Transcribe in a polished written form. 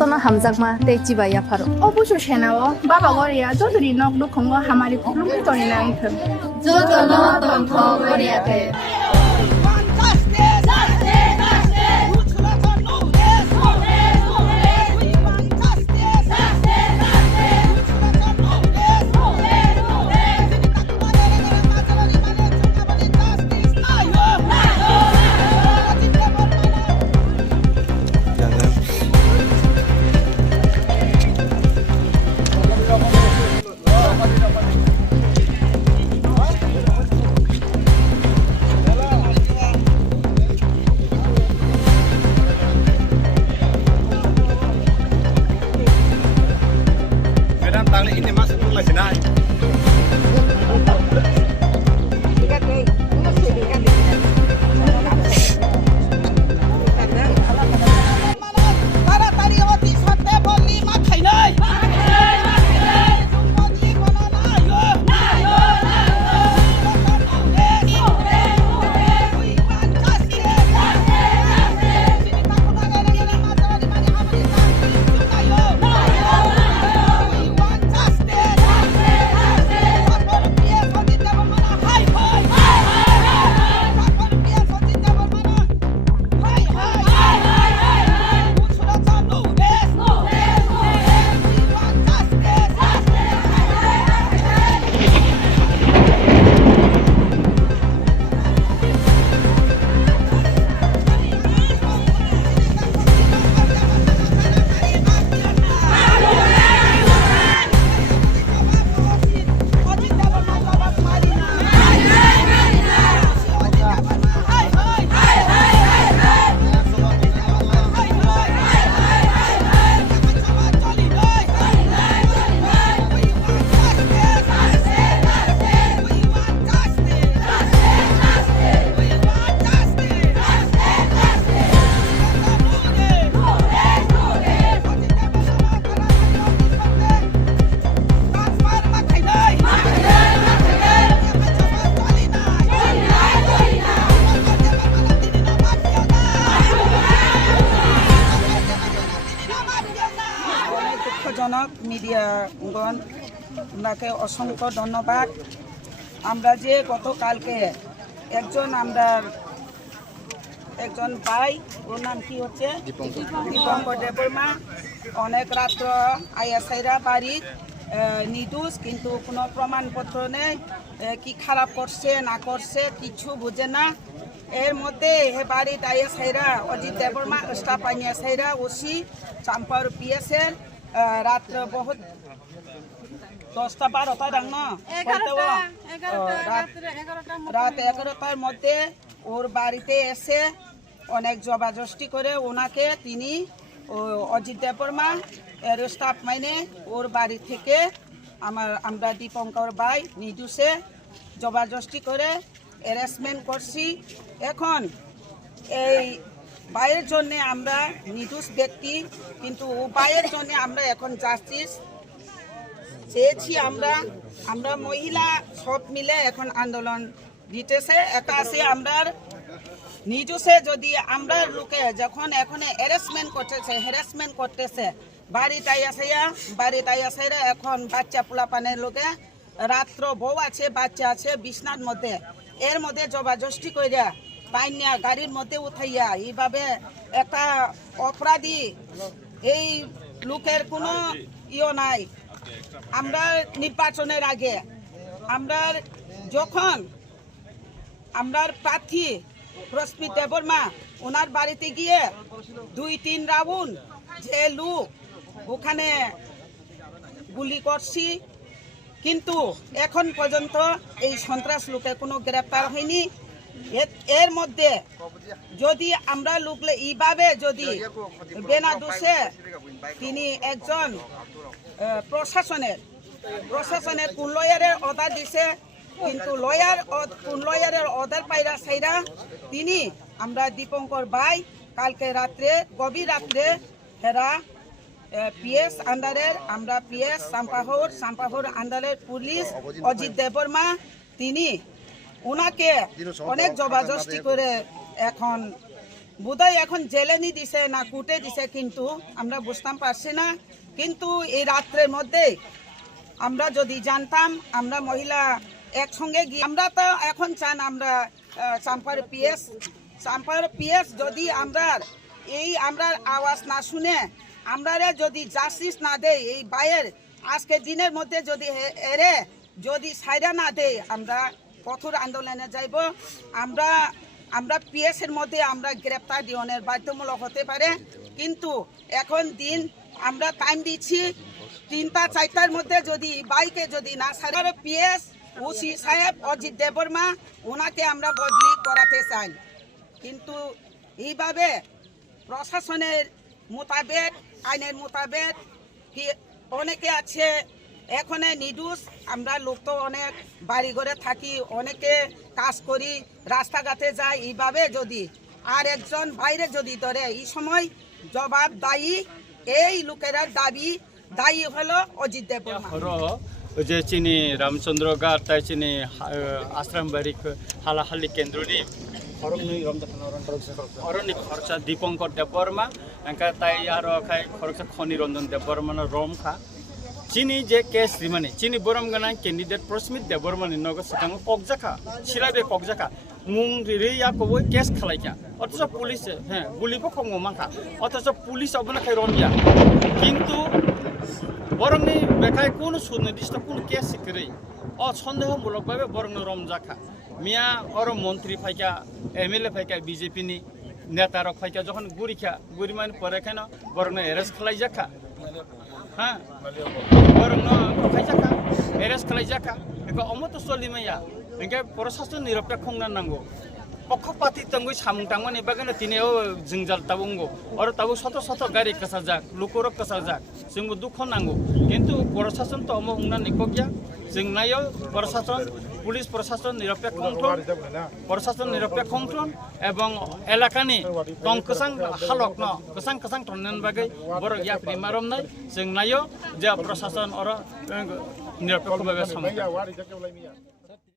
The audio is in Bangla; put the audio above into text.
যতন হামজাকমা তে চিবাইয়া ফারো অবশ্য সেনাও বাবা গরিয়া যতদিন নক দুঃখঙ্গ হামারি খুলুম তরি না আইথম যতন তন্থ গরিয়াতে ini masuk dulu sini. দুঃখজনক মিডিয়াগণ আপনাকে অসংখ্য ধন্যবাদ। আমরা যে গতকালকে একজন ভাই, ওর নাম কি হচ্ছে দীপঙ্কর দেববর্মা, অনেক রাত্র আইএসআইরা বাড়ির নির্দোষ, কিন্তু কোনো প্রমাণপত্র নেই, কি খারাপ করছে না করছে কিছু বুঝে না। এর মধ্যে হে বাড়িতে আইএসআইরা অজিত দেববর্মা স্টাফ আইএসআইরা ওসি চাম্পার পিএসএল রাত্র বহুত 10টা-12টা ডাং না রাত 11টার মধ্যে ওর বাড়িতে এসে অনেক জবাজস্তি করে ওনাকে তিনি অজিত দেববর্মা এর স্টাফ মাইনে ওর বাড়ি থেকে আমরা দীপঙ্কর ভাই নির্দোষে জবাজস্তি করে অ্যারেস্টমেন্ট করছি। এখন এই ভাইয়ের জন্য আমরা নির্দোষ ব্যক্তি, কিন্তু ও ভাইয়ের জন্য আমরা এখন জাস্টিস চেয়েছি। আমরা মহিলা সব মিলে এখন আন্দোলন দিতেছে। এটা আছে আমরা নির্দোষে যদি আমরা লোকে যখন এখন হ্যারাসমেন্ট করতেছে বাড়িতে আইয়াছেরা এখন বাচ্চা পোলাপানের লোকে রাত্র বউ আছে, বাচ্চা আছে বিছনার মধ্যে, এর মধ্যে জবাজস্তি কইরা পাইনিয়া গাড়ির মধ্যে উঠাইয়া এইভাবে একটা অপরাধী, এই লোকের কোনো নাই। আমরা নির্বাচনের আগে যখন আমরা প্রার্থী প্রস্মিত দেববর্মা ওনার বাড়িতে গিয়ে 2-3 রাউন্ড যে লোক ওখানে গুলি করছি, কিন্তু এখন পর্যন্ত এই সন্ত্রাস লোকে কোনো গ্রেপ্তার হয়নি। এর মধ্যে যদি আমরা লোকলে এইভাবে যদি বেনা দোষে তিনি একজন প্রশাসনের কোন লয়ারের অর্ডার দিছে, কিন্তু কোন লয়ারের অর্ডার পাইরা সাইরা তিনি আমরা দীপঙ্কর ভাই কালকে রাত্রে গভীর রাত্রে হেরা পিএস আন্ডারের আমরা পিএস সাম্পাহর আন্ডারের পুলিশ অজিত দেববর্মা তিনি ওনাকে অনেক জবাজস্তি করে এখন বোধহয় এখন জেলে নি দিছে না কুটে দিছে, কিন্তু আমরা বুঝতাম পারছি না। কিন্তু এই রাত্রের মধ্যে আমরা যদি জানতাম, আমরা মহিলা একসঙ্গে গিয়ে আমরা তো এখন চান আমরা চাম্পার পিএস যদি আমরা আওয়াজ না শুনে আমরা যদি জাস্টিস না দেয়, এই বাইয়ের আজকের দিনের মধ্যে যদি এরে যদি সাইরা না দেয়, আমরা কঠোর আন্দোলনে যাইব। আমরা পিএস এর মধ্যে আমরা গ্রেপ্তার দিওনের বাধ্যমূলক হতে পারে, কিন্তু এখন দিন আমরা টাইম দিচ্ছি 3টা-4টার মধ্যে যদি বাইকে যদি না সারে পিএস ওসি সাহেব অজিত দেববর্মা ওনাকে আমরা বদলি করাতে চাই। কিন্তু এইভাবে প্রশাসনের মোতাবেক আইনের মোতাবেক কি অনেকে আছে এখানে নির্দোষ, আমরা লোক তো অনেক বাড়ি ঘরে থাকি, অনেকে কাজ করি, রাস্তাঘাটে যাই, এইভাবে যদি আর একজন বাইরে যদি ধরে এই সময় জবাব দায়ী এই লোকেরা দায়ী হলো অজিত দেববর্মা। যে চিনি রামচন্দ্র গার তাই চিনি আশ্রমবাড়ি হালাহালি কেন্দ্রনি অরণ্য খরচা দীপঙ্কর দেববর্মা একা তাই আর খাই খরচা খনিরঞ্জন দেববর্মার রমখা চিনি যে কেস রিমানি চিনি বরম গানা ক্যান্ডিডেট প্রস্মিত দেববর্মানি নগর সিটাং ককজাখা সিরাবে ককজাখা মুং রিয়া কবো কেস খালাইকা অথচ পুলিশ হ্যাঁ গুলিবো খংমাখা অথচ পুলিশ অবনা খাই রমিয়া কিন্তু বরংনি বেখায় কোনো সুনির্দিষ্ট কোনো কেস শিখরে সন্দেহমূলকভাবে বরং রমজাখা মিয়া অর মন্ত্রী ফাইকা এমএলএ ফাইকা বিজেপি নি নেতারক ফাইকা যখন গুড়ি মানে পরে কেন বরং এরেস্ট খালাই যাখা হ্যাঁ বরং খাইজাখা এরেস্ট খালাই যাখা একে অমত চলিমাইয়া একে প্রশাসন নিরপেক্ষ নাঙ্গো পক্ষপাতি তঙ্গই সামুং টাংমান এবাগানো তিনিও জিংজাল তাবুঙ্গো আর তাবু শত গাড়ি কাছা যাক লোকরক কাছা যাক जोंबो दुख नांगौ किन्तु प्रशासन तो अमो उंना निको गया जों नायो प्रशासन पुलिस प्रशासन निरपेक्ष एवं एलाकानि दं कसं हालक न कसं टनन बागै बर या प्रिमारम नै जों नायो जे प्रशासन और निरपेक्ष भाबे सामलायो